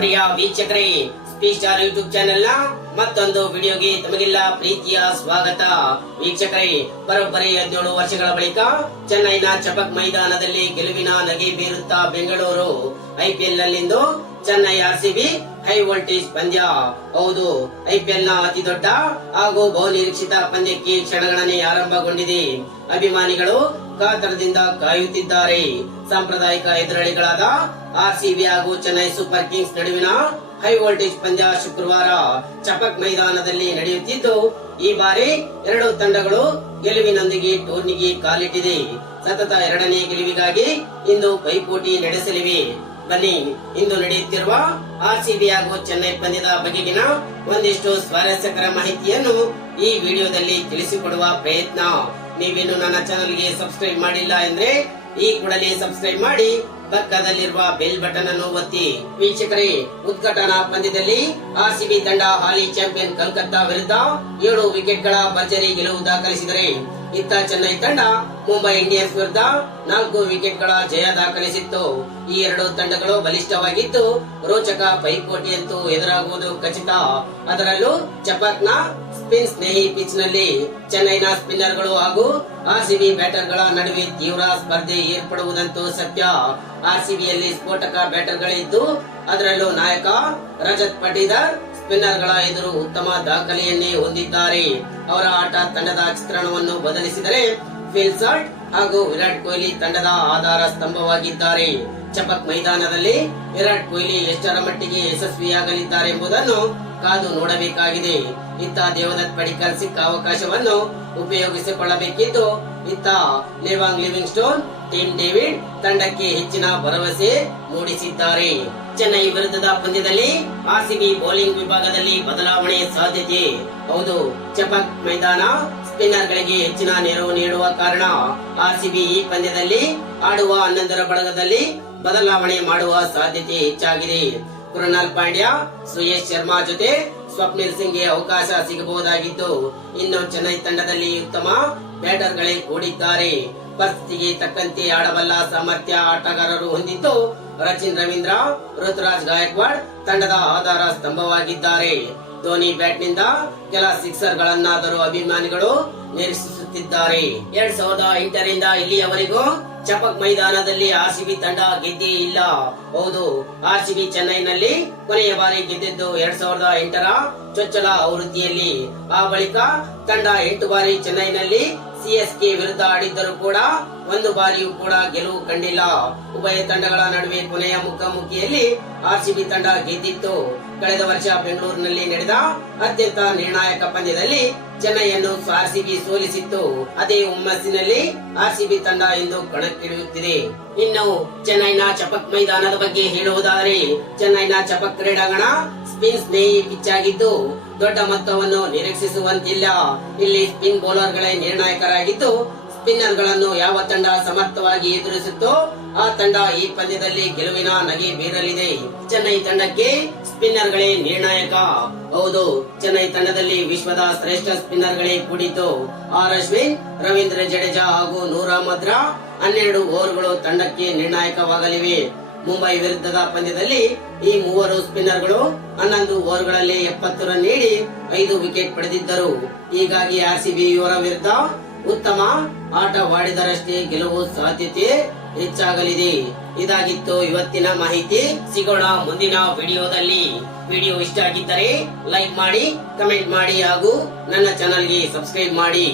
ಪ್ರಿಯ ವೀಕ್ಷಕರೇ star YouTube ಚಾನೆಲ್ನ ಮತ್ತೊಂದು ವಿಡಿಯೋಗೆ ತಮಗೆಲ್ಲ ಪ್ರೀತಿಯ ಸ್ವಾಗತ. ವೀಕ್ಷಕರೇ ಬರೋಬ್ಬರಿ ಹದಿನೇಳು ವರ್ಷಗಳ ಬಳಿಕ ಚೆನ್ನೈನ ಚಪಕ್ ಮೈದಾನದಲ್ಲಿ ಗೆಲುವಿನ ನಗೆ ಬೀರುತ್ತಾ ಬೆಂಗಳೂರು. ಐಪಿಎಲ್ ನಲ್ಲಿಂದು ಚೆನ್ನೈ ಆರ್ಸಿಬಿ ಹೈ ವೋಲ್ಟೇಜ್ ಪಂದ್ಯ. ಹೌದು ಐಪಿಎಲ್ನ ಅತಿ ದೊಡ್ಡ ಹಾಗೂ ಬಹುನಿರೀಕ್ಷಿತ ಪಂದ್ಯಕ್ಕೆ ಕ್ಷಣಗಳನ್ನೇ ಆರಂಭಗೊಂಡಿದೆ. ಅಭಿಮಾನಿಗಳು ಕಾತರದಿಂದ ಕಾಯುತ್ತಿದ್ದಾರೆ. ಸಾಂಪ್ರದಾಯಿಕ ಎದುರಾಳಿಗಳಾದ ಆರ್ಸಿಬಿ ಹಾಗೂ ಚೆನ್ನೈ ಸೂಪರ್ ಕಿಂಗ್ಸ್ ನಡುವಿನ ಹೈ ವೋಲ್ಟೇಜ್ ಪಂದ್ಯ ಶುಕ್ರವಾರ ಚಪಕ್ ಮೈದಾನದಲ್ಲಿ ನಡೆಯುತ್ತಿದ್ದು, ಈ ಬಾರಿ ಎರಡು ತಂಡಗಳು ಗೆಲುವಿನೊಂದಿಗೆ ಟೂರ್ನಿಗೆ ಕಾಲಿಟ್ಟಿದೆ. ಸತತ ಎರಡನೇ ಗೆಲುವಿಗಾಗಿ ಇಂದು ಪೈಪೋಟಿ ನಡೆಸಲಿವೆ. ಬನ್ನಿ. ಇಂದು ನಡೆಯುತ್ತಿರುವ ಆರ್ ಸಿಬಿ ಹಾಗೂ ಚೆನ್ನೈ ಪಂದ್ಯದ ಬಗೆಗಿನ ಒಂದಿಷ್ಟು ಸ್ವಾರಸ್ಯಕರ ಮಾಹಿತಿಯನ್ನು ಈ ವಿಡಿಯೋದಲ್ಲಿ ತಿಳಿಸಿಕೊಡುವ ಪ್ರಯತ್ನ. ನೀವಿನ್ನು ನನ್ನ ಚಾನಲ್ಗೆ ಸಬ್ಸ್ಕ್ರೈಬ್ ಮಾಡಿಲ್ಲ ಅಂದ್ರೆ ಈ ಕೂಡಲೇ ಸಬ್ಸ್ಕ್ರೈಬ್ ಮಾಡಿ, ಪಕ್ಕದಲ್ಲಿರುವ ಬೆಲ್ ಬಟನ್ ಅನ್ನು ಒತ್ತಿ. ವೀಕ್ಷಕರೇ, ಉದ್ಘಾಟನಾ ಪಂದ್ಯದಲ್ಲಿ ಆರ್ಸಿಬಿ ತಂಡ ಹಾಲಿ ಚಾಂಪಿಯನ್ ಕಲ್ಕತ್ತಾ ವಿರುದ್ಧ ಏಳು ವಿಕೆಟ್ಗಳ ಭರ್ಜರಿ ಗೆಲುವು ದಾಖಲಿಸಿದರೆ ಇತ್ತ ಚೆನ್ನೈ ತಂಡ ಮುಂಬೈ ಇಂಡಿಯನ್ಸ್ ವಿರುದ್ಧ ನಾಲ್ಕು ವಿಕೆಟ್ಗಳ ಜಯ ದಾಖಲಿಸಿತ್ತು. ಈ ಎರಡು ತಂಡಗಳು ಬಲಿಷ್ಠವಾಗಿದ್ದು, ರೋಚಕ ಪೈಪೋಟಿಯಂತೂ ಎದುರಾಗುವುದು ಖಚಿತ. ಅದರಲ್ಲೂ ಚಪಾಕ್ನ ಸ್ಪಿನ್ ಸ್ನೇಹಿ ಪಿಚ್ನಲ್ಲಿ ಚೆನ್ನೈನ ಸ್ಪಿನ್ನರ್ಗಳು ಹಾಗೂ ಆಸಿಸಿ ಬ್ಯಾಟರ್ಗಳ ನಡುವೆ ತೀವ್ರ ಸ್ಪರ್ಧೆ ಏರ್ಪಡುವುದಂತೂ ಸತ್ಯ. ಆರ್ಸಿಬಿಯಲ್ಲಿ ಸ್ಫೋಟಕ ಬ್ಯಾಟರ್ ಗಳಿದ್ದು ಅದರಲ್ಲೂ ನಾಯಕ ರಜತ್ ಪಟೀದಾರ್ ಸ್ಪಿನ್ನರ್ಗಳ ಎದುರು ಉತ್ತಮ ದಾಖಲೆಯನ್ನೇ ಹೊಂದಿದ್ದಾರೆ. ಅವರ ಆಟ ತಂಡದ ಚಿತ್ರಣವನ್ನು ಬದಲಿಸಿದರೆ ಫಿಲ್ ಸಾಲ್ಟ್ ಹಾಗೂ ವಿರಾಟ್ ಕೊಹ್ಲಿ ತಂಡದ ಆಧಾರ ಸ್ತಂಭವಾಗಿದ್ದಾರೆ. ಚಪಕ್ ಮೈದಾನದಲ್ಲಿ ವಿರಾಟ್ ಕೊಹ್ಲಿ ಎಷ್ಟರ ಮಟ್ಟಿಗೆ ಯಶಸ್ವಿಯಾಗಲಿದ್ದಾರೆ ಎಂಬುದನ್ನು ಕಾದು ನೋಡಬೇಕಾಗಿದೆ. ಇತ್ತ ದೇವದತ್ ಪಡಿಕರ್ ಸಿಕ್ಕ ಅವಕಾಶವನ್ನು ಉಪಯೋಗಿಸಿಕೊಳ್ಳಬೇಕಿದ್ದು ಇತ್ತ ಲಿವಾಂಗ್ ಲಿವಿಂಗ್ ಸ್ಟೋನ್ ಟಿಮ್ ಡೇವಿಡ್ ತಂಡಕ್ಕೆ ಹೆಚ್ಚಿನ ಭರವಸೆ ಮೂಡಿಸಿದ್ದಾರೆ. ಚೆನ್ನೈ ವಿರುದ್ಧದ ಪಂದ್ಯದಲ್ಲಿ ಆರ್ಸಿಬಿ ಬೌಲಿಂಗ್ ವಿಭಾಗದಲ್ಲಿ ಬದಲಾವಣೆ ಸಾಧ್ಯತೆ. ಹೌದು ಚಪಕ್ ಮೈದಾನ ಸ್ಪಿನ್ನರ್ ಗಳಿಗೆ ಹೆಚ್ಚಿನ ನೆರವು ನೀಡುವ ಕಾರಣ ಆರ್ಸಿಬಿ ಈ ಪಂದ್ಯದಲ್ಲಿ ಆಡುವ ಹನ್ನೊಂದರ ಬಳಗದಲ್ಲಿ ಬದಲಾವಣೆ ಮಾಡುವ ಸಾಧ್ಯತೆ ಹೆಚ್ಚಾಗಿದೆ. ಕೃಣಾಲ್ ಪಾಂಡ್ಯ, ಸುಯೇಶ್ ಶರ್ಮಾ ಜೊತೆ ಸ್ವಪ್ನಿಲ್ ಸಿಂಗ್ಗೆ ಅವಕಾಶ ಸಿಗಬಹುದಾಗಿದ್ದು, ಇನ್ನು ಚೆನ್ನೈ ತಂಡದಲ್ಲಿ ಉತ್ತಮ ಬ್ಯಾಟರ್ಗಳೇ ಕೂಡಿದ್ದಾರೆ ಪರಿಸ್ಥಿತಿಗೆ ತಕ್ಕಂತೆ ಆಡಬಲ್ಲ ಸಾಮರ್ಥ್ಯ ಆಟಗಾರರು ಹೊಂದಿದ್ದು ರಚಿನ್ ರವೀಂದ್ರ, ಋತುರಾಜ್ ಗಾಯಕ್ವಾಡ್ ತಂಡದ ಆಧಾರ ಸ್ತಂಭವಾಗಿದ್ದಾರೆ. ಧೋನಿ ಬ್ಯಾಟ್ನಿಂದ ಕೆಲ ಸಿಕ್ಸರ್ ಗಳನ್ನಾದರೂ ಅಭಿಮಾನಿಗಳು ನಿರೀಕ್ಷಿಸುತ್ತಿದ್ದಾರೆ. ಎರಡ್ ಸಾವಿರದ ಎಂಟರಿಂದ ಇಲ್ಲಿಯವರೆಗೂ ಚಪಕ್ ಮೈದಾನದಲ್ಲಿ ಆರ್ಸಿಬಿ ತಂಡ ಗೆದ್ದೇ ಇಲ್ಲ. ಹೌದು ಆರ್ಸಿಬಿ ಚೆನ್ನೈನಲ್ಲಿ ಕೊನೆಯ ಬಾರಿ ಗೆದ್ದಿದ್ದು ಎರಡ್ ಸಾವಿರದ ಎಂಟರ ಚೊಚ್ಚಲ ಆವೃತ್ತಿಯಲ್ಲಿ. ಆ ಬಳಿಕ ತಂಡ ಎಂಟು ಬಾರಿ ಚೆನ್ನೈನಲ್ಲಿ ಸಿಎಸ್ಕೆ ವಿರುದ್ಧ ಆಡಿದ್ದರೂ ಕೂಡ ಒಂದು ಬಾರಿಯೂ ಕೂಡ ಗೆಲುವು ಕಂಡಿಲ್ಲ. ಉಭಯ ತಂಡಗಳ ನಡುವೆ ಕೊನೆಯ ಮುಖಾಮುಖಿಯಲ್ಲಿ ಆರ್ಸಿಬಿ ತಂಡ ಗೆದ್ದಿತ್ತು. ಕಳೆದ ವರ್ಷ ಬೆಂಗಳೂರಿನಲ್ಲಿ ನಡೆದ ಅತ್ಯಂತ ನಿರ್ಣಾಯಕ ಪಂದ್ಯದಲ್ಲಿ ಚೆನ್ನೈಯನ್ನು ಆರ್ಸಿಬಿ ಸೋಲಿಸಿತ್ತು. ಅದೇ ಹುಮ್ಮಸ್ಸಿನಲ್ಲಿ ಆರ್ಸಿಬಿ ತಂಡ ಎಂದು ಕಣಕ್ಕಿಳಿಯುತ್ತಿದೆ. ಇನ್ನು ಚೆನ್ನೈನ ಚಪಕ್ ಮೈದಾನದ ಬಗ್ಗೆ ಹೇಳುವುದಾದರೆ, ಚೆನ್ನೈನ ಚಪಕ್ ಕ್ರೀಡಾಂಗಣ ಸ್ಪಿನ್ ಸ್ನೇಹಿ ಪಿಚ್ ಆಗಿದ್ದು ದೊಡ್ಡ ಮೊತ್ತವನ್ನು ನಿರೀಕ್ಷಿಸುವಂತಿಲ್ಲ. ಇಲ್ಲಿ ಸ್ಪಿನ್ ಬೌಲರ್ಗಳೇ ನಿರ್ಣಾಯಕರಾಗಿದ್ದು ಸ್ಪಿನ್ನರ್ಗಳನ್ನು ಯಾವ ತಂಡ ಸಮರ್ಥವಾಗಿ ಎದುರಿಸಿತ್ತು ಆ ತಂಡ ಈ ಪಂದ್ಯದಲ್ಲಿ ಗೆಲುವಿನ ನಗೆ ಬೀರಲಿದೆ. ಚೆನ್ನೈ ತಂಡಕ್ಕೆ ಸ್ಪಿನ್ನರ್ ಗಳೇ ನಿರ್ಣಾಯಕ. ಹೌದು, ಚೆನ್ನೈ ತಂಡದಲ್ಲಿ ವಿಶ್ವದ ಶ್ರೇಷ್ಠ ಸ್ಪಿನ್ನರ್ ಗಳೇ ಕೂಡಿತು ಆರ್ ಅಶ್ವಿನ್ ರವೀಂದ್ರ ಜಡೇಜಾ ಹಾಗೂ ನೂರಾ ಮದ್ರ ಹನ್ನೆರಡು ಓವರ್ಗಳು ತಂಡಕ್ಕೆ ನಿರ್ಣಾಯಕವಾಗಲಿವೆ. ಮುಂಬೈ ವಿರುದ್ಧದ ಪಂದ್ಯದಲ್ಲಿ ಈ ಮೂವರು ಸ್ಪಿನ್ನರ್ಗಳು ಹನ್ನೊಂದು ಓವರ್ಗಳಲ್ಲಿ ಎಪ್ಪತ್ತು ರನ್ ನೀಡಿ ಐದು ವಿಕೆಟ್ ಪಡೆದಿದ್ದರು. ಹೀಗಾಗಿ ಆರ್ಸಿಬಿ ಇವರ ವಿರುದ್ಧ ಉತ್ತಮ ಆಟವಾಡಿದರಷ್ಟೇ ಗೆಲುವು ಸಾಧ್ಯತೆ ಹೆಚ್ಚಾಗಲಿದೆ. ಇದಾಗಿತ್ತು ಇವತ್ತಿನ ಮಾಹಿತಿ. ಸಿಗೋಣ ಮುಂದಿನ ವಿಡಿಯೋದಲ್ಲಿ. ವಿಡಿಯೋ ಇಷ್ಟ ಆಗಿದ್ದರೆ ಲೈಕ್ ಮಾಡಿ, ಕಮೆಂಟ್ ಮಾಡಿ ಹಾಗೂ ನನ್ನ ಚಾನಲ್ಗೆ ಸಬ್ಸ್ಕ್ರೈಬ್ ಮಾಡಿ.